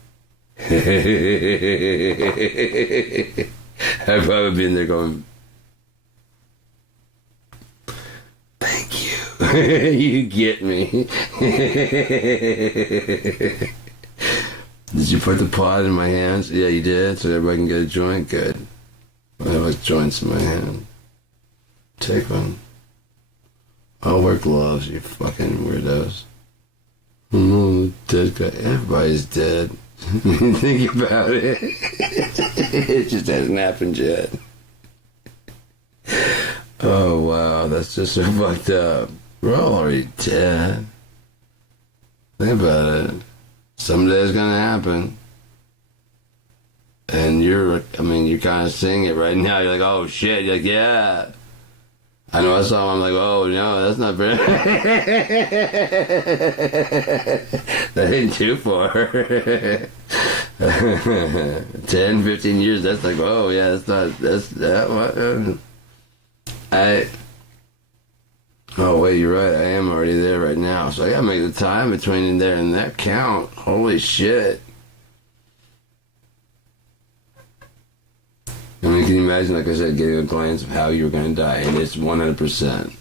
I've probably been there going, thank you. You get me. Did you put the pod in my hands? Yeah, you did, so everybody can get a joint? Good. I have like joints in my hand. Take one. I'll wear gloves, you fucking weirdos. Oh, dead guy. Everybody's dead. Think about it. It just hasn't happened yet. Oh, wow, that's just so fucked up. We're all already dead. Think about it. Someday it's gonna happen. And you're kind of seeing it right now. You're like, oh shit. You're like, yeah. I know I saw him. I'm like, oh no, that's not bad. That ain't too far. 10, 15 years, that's like, oh yeah, that's that. Oh wait, you're right. I am already there right now, so I gotta make the time between there and that count. Holy shit! I mean, can you imagine? Like I said, getting a glance of how you're gonna die, and it's 100%.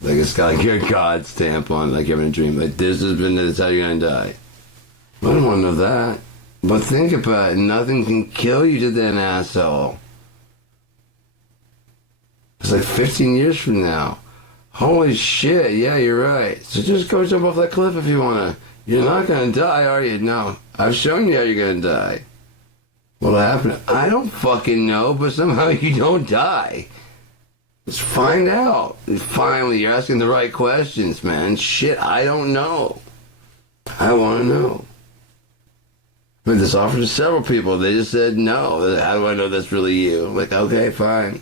Like it's got like your God stamp on, like you're having a dream. Like this is how you're gonna die. I don't want to know that. But think about it. Nothing can kill you to that asshole. It's like 15 years from now. Holy shit, yeah, you're right. So just go jump off that cliff if you want to. You're not going to die, are you? No. I've shown you how you're going to die. What'll happen? I don't fucking know, but somehow you don't die. Let's find out. And finally, you're asking the right questions, man. Shit, I don't know. I want to know. I made this offer to several people. They just said no. How do I know that's really you? I'm like, okay, fine.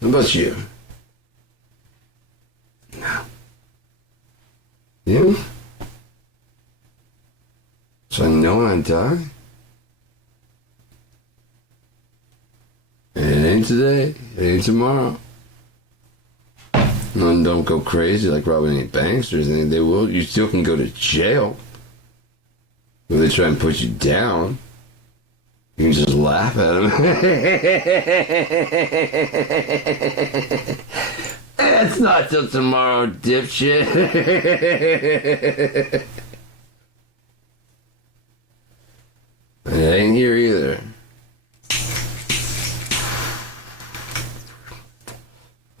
What about you? No. You? So I know when I die? It ain't today. It ain't tomorrow. And don't go crazy like robbing any banks or anything. They will. You still can go to jail. When they try and put you down, you can just laugh at them. It's not till tomorrow, dipshit. It ain't here either.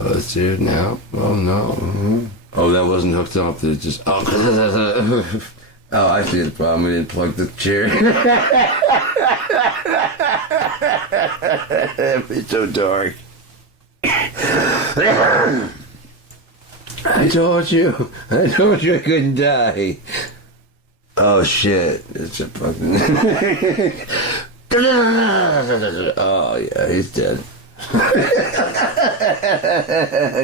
Oh, it's here now? Oh, no. Mm-hmm. Oh, that wasn't hooked up. It just... Oh, oh, I see the problem. We didn't plug the chair. It's so dark. I told you I couldn't die. Oh shit! It's a fucking. Oh yeah, he's dead.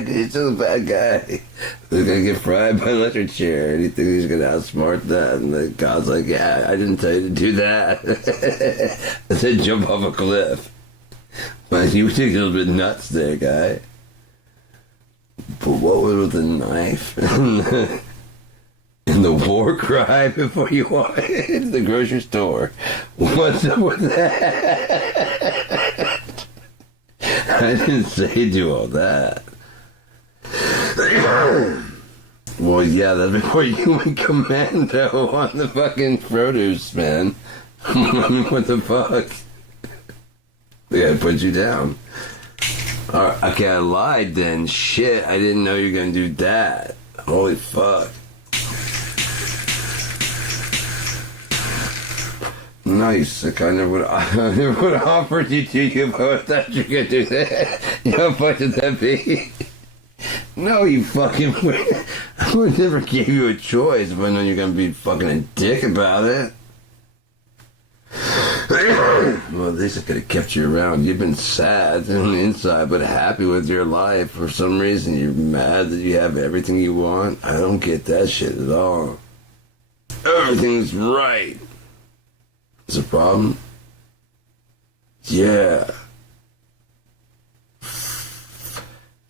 He's still a bad guy. He's gonna get fried by an electric chair, and he thinks he's gonna outsmart that. And the God's like, "Yeah, I didn't tell you to do that. I said jump off a cliff." But you think a little bit nuts there, guy. But what was with the knife and the war cry before you walk into the grocery store? What's up with that? I didn't say do all that. Well, yeah, that's before you went commando on the fucking produce, man. I mean, what the fuck? We gotta put you down. Alright, okay, I lied then. Shit, I didn't know you were gonna do that. Holy fuck. No, you sick. I never would have offered you to you, but I thought you could do that. You know how fucked would that be? No, you fucking would. I would never give you a choice if I know you're gonna be fucking a dick about it. Well, at least I could have kept you around. You've been sad on the inside, but happy with your life. For some reason, you're mad that you have everything you want. I don't get that shit at all. Everything's right. Is a problem? Yeah.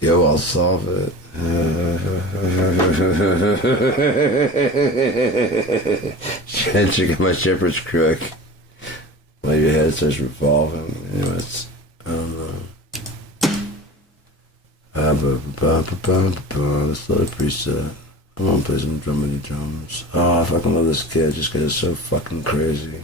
Yo, I'll solve it. Check out my shepherd's crook. While your head starts revolving. Anyways, I don't know. Let's let it preset. I want to play some drumming drums. Oh, I fucking love this kid just because it's so fucking crazy.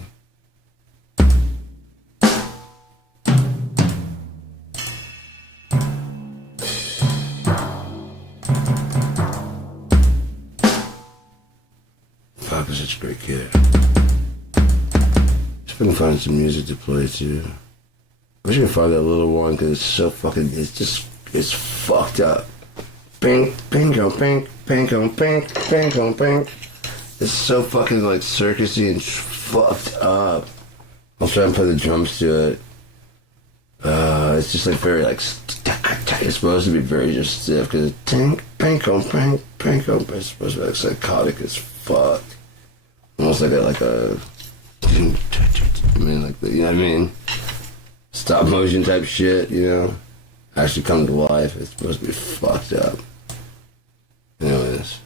Fuck, is such a great kid. Just fucking find some music to play too. I wish I could find that little one because it's so fucking, it's fucked up. Bing, bingo, bing, bingo, bing, bingo, bing. It's so fucking like circusy and fucked up. I'll try and play the drums to it. It's just like very like, it's supposed to be very just stiff because it's tink, bingo, bing, bingo. It's supposed to be like psychotic as fuck. Almost like a I mean, like, you know what I mean? Stop motion type shit, you know? Actually come to life. It's supposed to be fucked up. Anyways.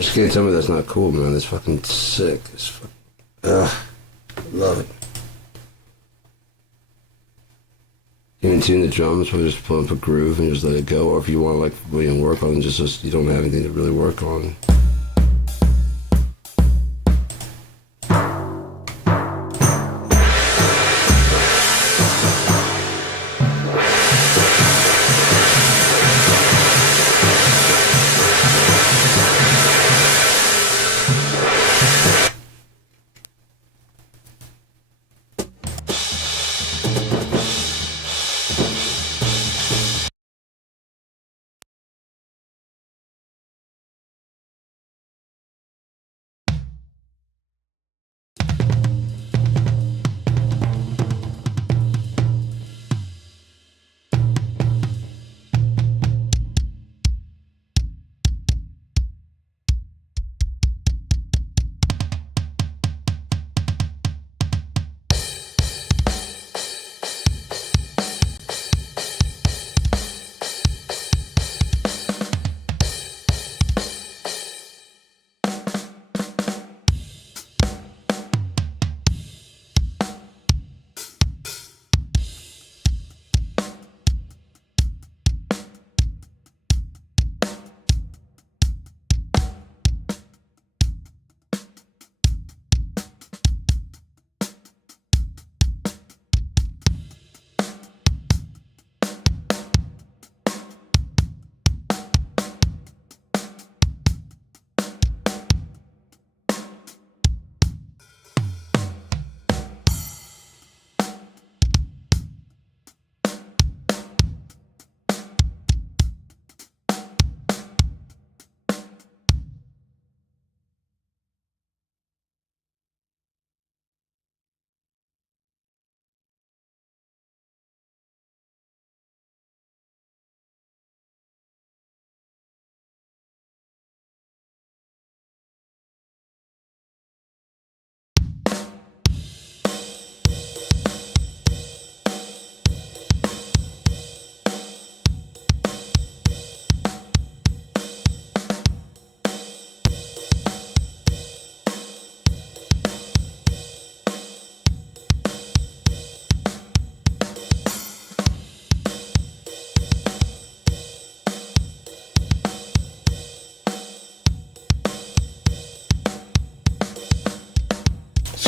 Just can't tell me that's not cool, man. That's fucking sick. It's fucking, ugh, love it. You can tune the drums, or just pull up a groove and just let it go. Or if you want to like really work on, just you don't have anything to really work on.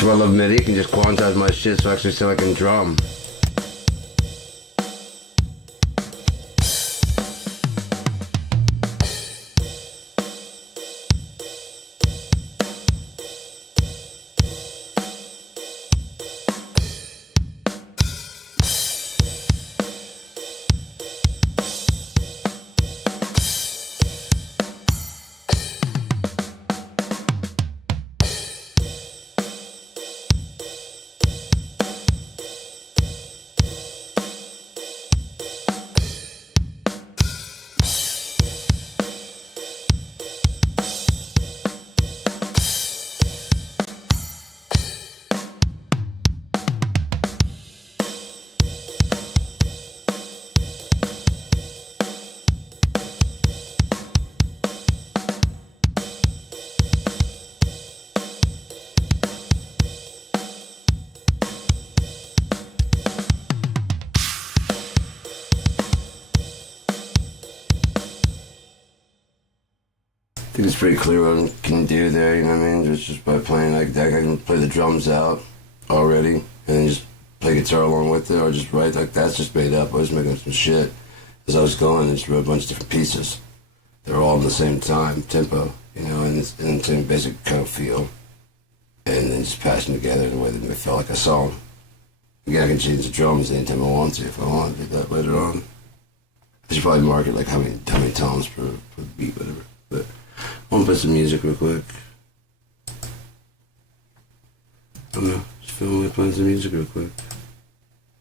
So I love MIDI. You can just quantize my shit so I actually sound like I can drum. I think it's pretty clear what I can do there, you know what I mean? Just by playing like that, I can play the drums out already, and then just play guitar along with it, or just write like that's just made up. I was making up some shit as I was going, and just wrote a bunch of different pieces. They're all in the same time, tempo, you know, and it's in the same basic kind of feel, and then just pass them together in a way that they felt like a song. Again, I can change the drums anytime I want to if I want to do that later on. I should probably mark it like how many tones per beat, whatever. But I want to play some music real quick. I don't know, just feeling like playing some music real quick.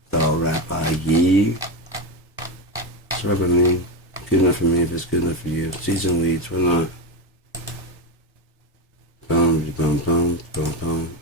It's all right by you. It's right by me. Good enough for me if it's good enough for you. Season leads, we're not. Bum, bum, bum, bum, bum.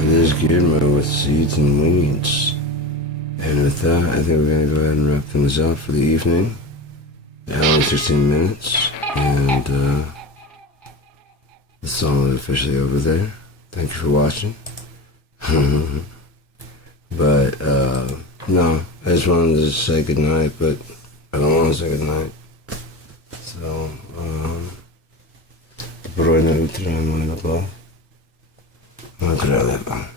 This is Guillermo with Seeds and Weeds. And with that, I think we're going to go ahead and wrap things up for the evening. An hour and 16 minutes. And the song is officially over there. Thank you for watching. But, no, I just wanted to say goodnight, but I don't want to say goodnight. So, brojne jutro je moje lepo. Na zdravje pa.